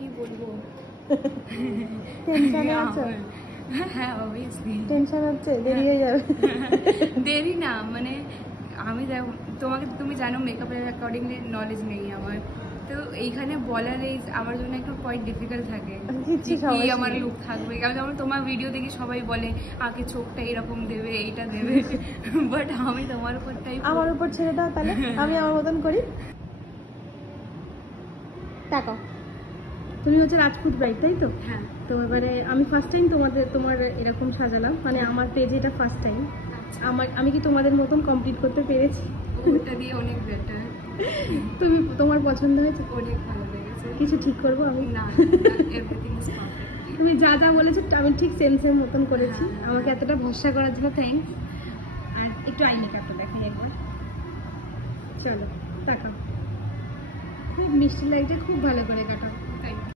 কি বলবো, টেনশনে আছো? হ্যাঁ অবভিয়াসলি টেনশন হচ্ছে দেরি হয়ে যাবে। দেরি না, মানে আমি তোমাকে তুমি জানো মেকআপের অ্যাকর্ডিংলি নলেজ নেই আমার, তো এইখানে বলার এই আমার জন্য একটু কোয়াইট ডিফিকাল্ট থাকে যে কি আমার লুক থাকবে। যেমন তোমার ভিডিও দেখি সবাই বলে আগে চোখটা এরকম দেবে, এইটা দেবে, বাট আমি তোমার উপরটাই, আমার উপর ছেড়ে দাও তাহলে, আমি আমার মতন করি। টাকা তুমি হচ্ছে রাজপুত ব্রাইড তাই তো? হ্যাঁ। তো এবারে আমি ফার্স্ট টাইম তোমার এরকম সাজালাম, মানে আমার পেজে এটা ফার্স্ট টাইম। আমি কি তোমাদের মতন কমপ্লিট করতে পেরেছি? ওটা দিয়ে অনেক বেটার। তোমার পছন্দ হয়েছে? অনেক ভালো লেগেছে। কিছু ঠিক করবো আমি? না, এভরিথিং ইজ পারফেক্ট। তুমি যা যা বলেছো আমি ঠিক সেম মতন করেছি। আমাকে এতটা ভরসা করার জন্য থ্যাঙ্কস। আর একটু আই মেকআপটা দেখাই একবার। চলো তাকাও, খুব মিষ্টি লাগছে, খুব ভালো করে কাটাও।